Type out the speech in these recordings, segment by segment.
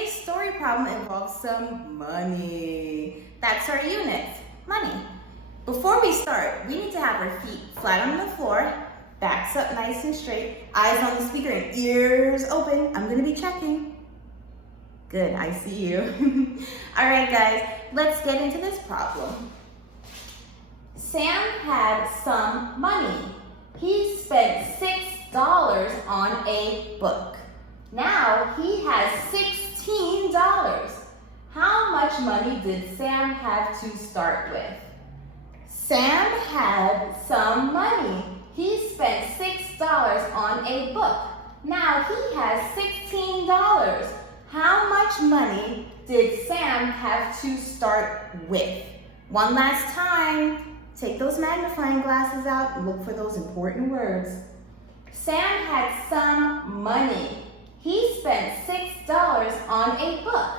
Today's story problem involves some money. That's our unit, money. Before we start, we need to have our feet flat on the floor, backs up nice and straight, eyes on the speaker and ears open. I'm gonna be checking. Good, I see you. All right, guys, let's get into this problem. Sam had some money. He spent $6 on a book. Now he has $16. How much money did Sam have to start with? Sam had some money. He spent $6 on a book. Now he has $16. How much money did Sam have to start with? One last time. Take those magnifying glasses out and look for those important words. Sam had some money. He spent $6 on a book.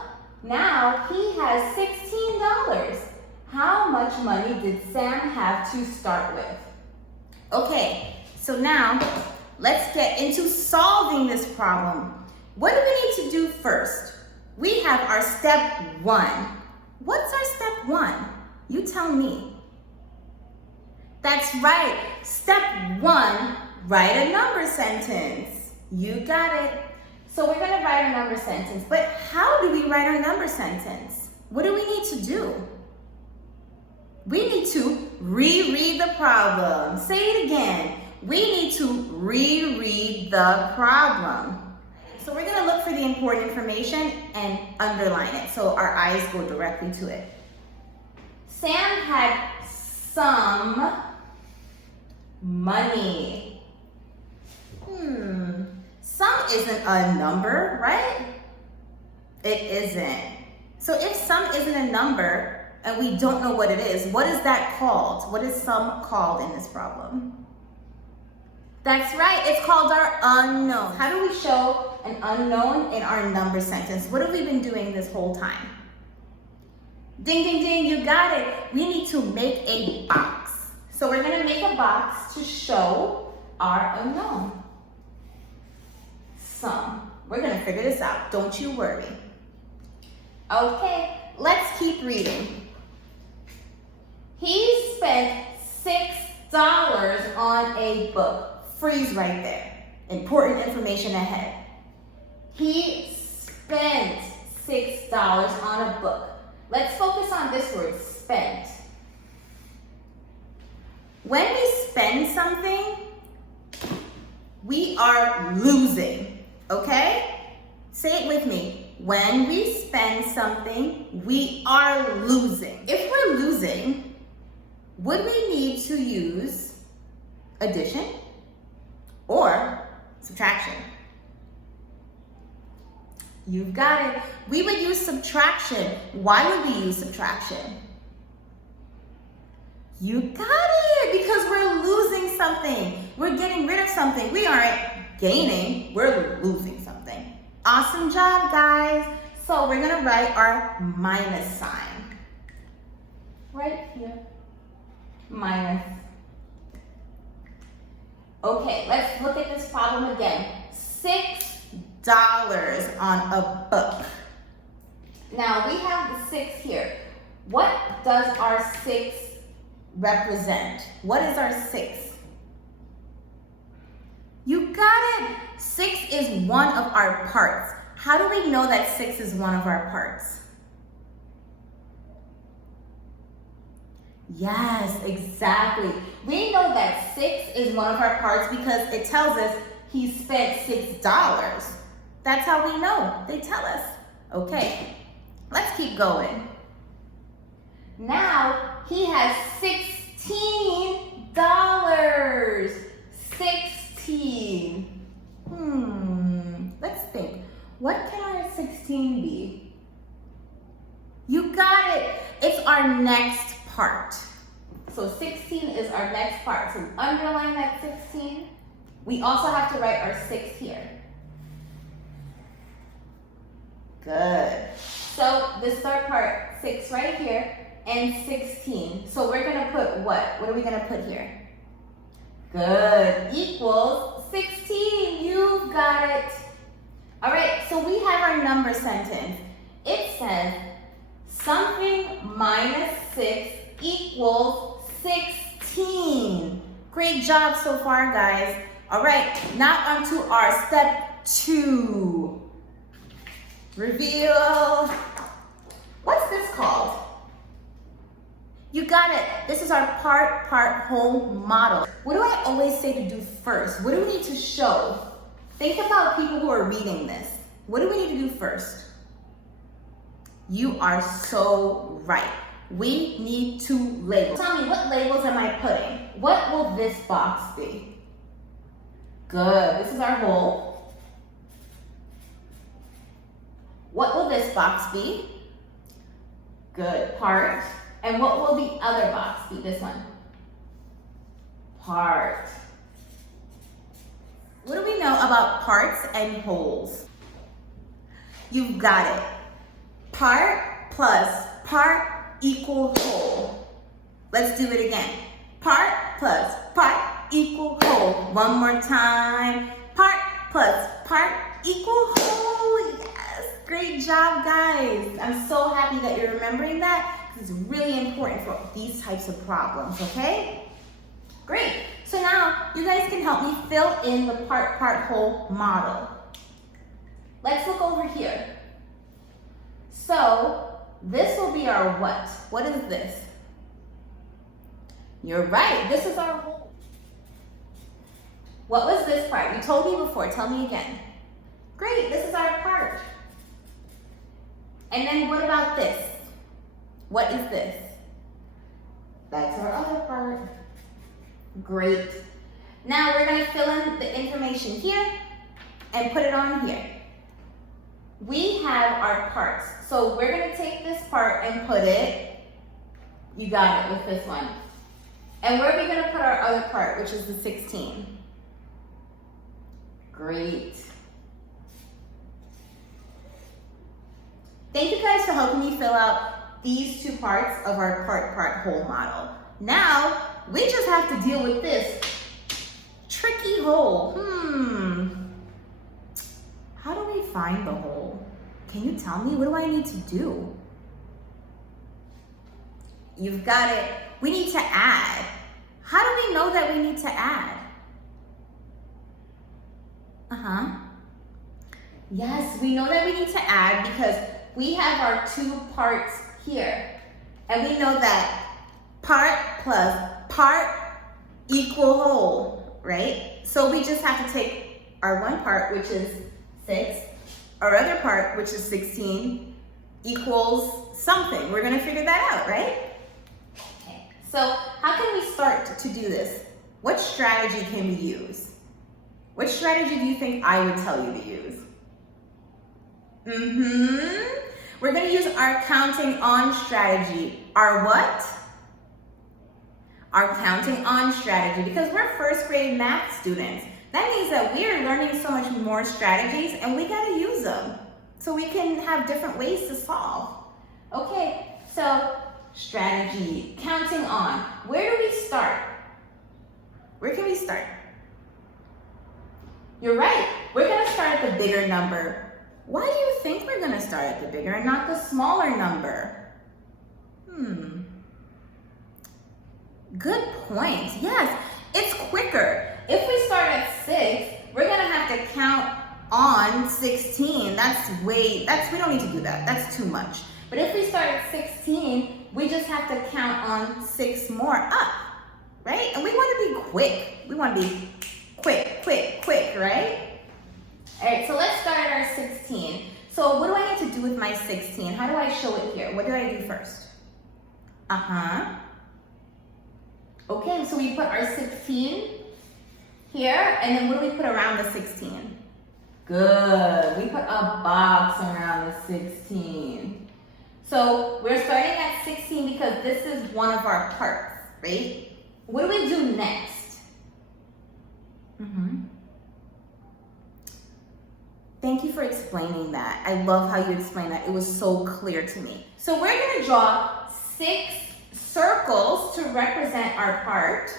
Now he has $16. How much money did Sam have to start with? Okay, so now let's get into solving this problem. What do we need to do first? We have our step one. What's our step one? You tell me. That's right. Step one, write a number sentence. You got it. So we're going to write a number sentence, but how do we write our number sentence? What do we need to do? We need to reread the problem. Say it again. We need to reread the problem. So we're going to look for the important information and underline it so our eyes go directly to it. Sam had some money. Some isn't a number, right? It isn't. So if some isn't a number and we don't know what it is, what is that called? What is some called in this problem? That's right, it's called our unknown. How do we show an unknown in our number sentence? What have we been doing this whole time? Ding, ding, ding, you got it. We need to make a box. So we're gonna make a box to show our unknown. Some. We're gonna figure this out, don't you worry. Okay, let's keep reading. He spent $6 on a book. Freeze right there. Important information ahead. He spent $6 on a book. Let's focus on this word, spent. When we spend something, we are losing, okay? Say it with me. When we spend something, we are losing. If we're losing, would we need to use addition or subtraction? You've got it. We would use subtraction. Why would we use subtraction? You got it, because we're losing something. We're getting rid of something. We aren't gaining, we're losing something. Awesome job, guys. So we're gonna write our minus sign. Right here, minus. Okay, let's look at this problem again. $6 on a book. Now we have the 6 here. What does our 6 represent? What is our 6? You got it. 6 is one of our parts. How do we know that 6 is one of our parts? Yes, exactly. We know that 6 is one of our parts because it tells us he spent $6. That's how we know. They tell us. Okay, let's keep going. Now he has $16. 16. Let's think. What can our 16 be? You got it. It's our next part. So 16 is our next part. So underline that 16. We also have to write our 6 here. Good. So this third part, 6 right here, and 16. So we're gonna put what? What are we gonna put here? Good. Equals 16. You got it. All right, so we have our number sentence. It says something minus 6 equals 16. Great job so far, guys. All right, now on to our step 2. Reveal. What's this called? You got it. This is our part, whole model. What do I always say to do first? What do we need to show? Think about people who are reading this. What do we need to do first? You are so right. We need to label. Tell me, what labels am I putting? What will this box be? Good. This is our whole. What will this box be? Good. Part. And what will the other box be? This one. Part. What do we know about parts and wholes? You've got it. Part plus part equal whole. Let's do it again. Part plus part equal whole. One more time. Part plus part equal whole. Yes, great job, guys. I'm so happy that you're remembering that. It's really important for these types of problems, okay? Great. So now you guys can help me fill in the part, whole model. Let's look over here. So this will be our what? What is this? You're right. This is our whole. What was this part? You told me before. Tell me again. Great. This is our part. And then what about this? What is this? That's our other part. Great. Now we're going to fill in the information here and put it on here. We have our parts. So we're going to take this part and put it, you got it with this one. And where are we going to put our other part, which is the 16? Great. Thank you guys for helping me fill out these 2 parts of our part, whole model. Now, we just have to deal with this tricky whole. How do we find the whole? Can you tell me? What do I need to do? You've got it. We need to add. How do we know that we need to add? Yes, we know that we need to add because we have our 2 parts here. And we know that part plus part equal whole, right? So we just have to take our one part, which is 6, our other part, which is 16, equals something. We're gonna figure that out, right? Okay. So how can we start to do this? What strategy can we use? What strategy do you think I would tell you to use? We're going to use our counting on strategy. Our what? Our counting on strategy, because we're first grade math students. That means that we are learning so much more strategies and we got to use them so we can have different ways to solve. Okay, so strategy, counting on. Where do we start? Where can we start? You're right. We're going to start at the bigger number. Why do you think we're going to start at the bigger and not the smaller number? Good point. Yes, it's quicker. If we start at 6, we're going to have to count on 16. We don't need to do that. That's too much. But if we start at 16, we just have to count on 6 more up, right? And we want to be quick. We want to be quick, right? All right, so let's start at our 16. So what do I need to do with my 16? How do I show it here? What do I do first? Okay, so we put our 16 here, and then what do we put around the 16? Good, we put a box around the 16. So we're starting at 16 because this is one of our parts, right? What do we do next? Thank you for explaining that. I love how you explained that. It was so clear to me. So we're going to draw 6 circles to represent our part.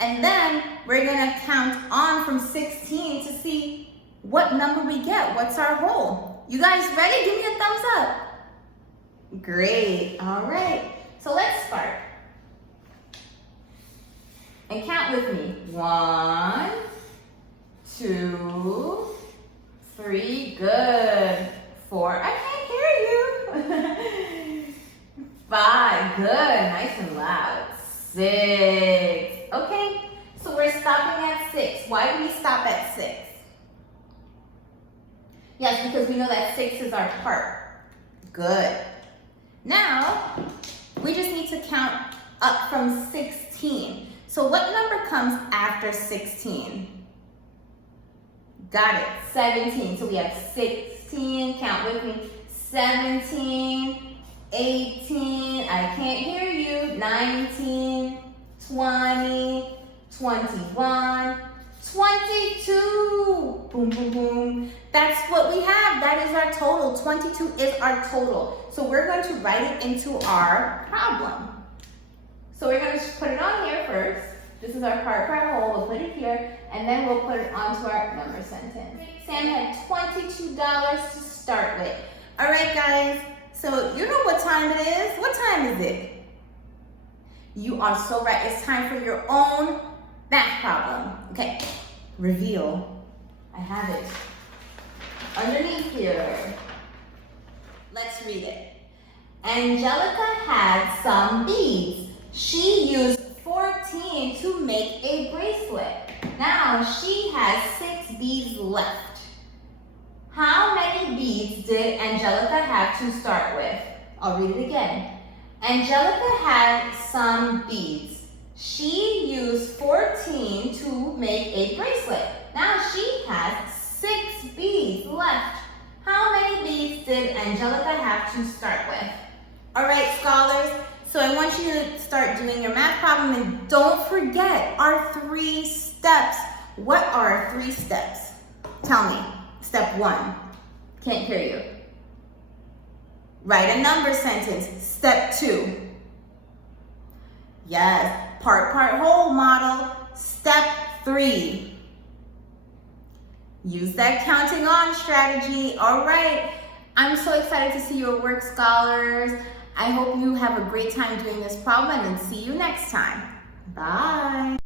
And then we're going to count on from 16 to see what number we get. What's our whole? You guys ready? Give me a thumbs up. Great. All right. So let's start. And count with me. 1, 2, 3. Good. 4. I can't hear you. 5. Good. Nice and loud. 6. Okay. So we're stopping at 6. Why do we stop at 6? Yes, because we know that 6 is our part. Good. Now, we just need to count up from 16. So what number comes after 16? Got it, 17. So we have 16, count with me. 17, 18, I can't hear you. 19, 20, 21, 22. Boom, boom, boom. That's what we have. That is our total. 22 is our total. So we're going to write it into our problem. So we're going to put it on here first. This is our part whole. We'll put it here, and then we'll put it onto our number sentence. Sam had $22 to start with. All right, guys. So you know what time it is. What time is it? You are so right. It's time for your own math problem. Okay. Reveal. I have it underneath here. Let's read it. Angelica had some beads. She used 14 to make a bracelet. Now she has 6 beads left. How many beads did Angelica have to start with? I'll read it again. Angelica had some beads. She used 14 to make a bracelet. Now she has 6 beads left. How many beads did Angelica have to start with? All right, scholars. So I want you to start doing your math problem, and don't forget our 3 steps. What are our 3 steps? Tell me. Step 1. Can't hear you. Write a number sentence. Step 2. Yes, part whole model. Step 3. Use that counting on strategy. All right. I'm so excited to see your work, scholars. I hope you have a great time doing this problem, and see you next time. Bye.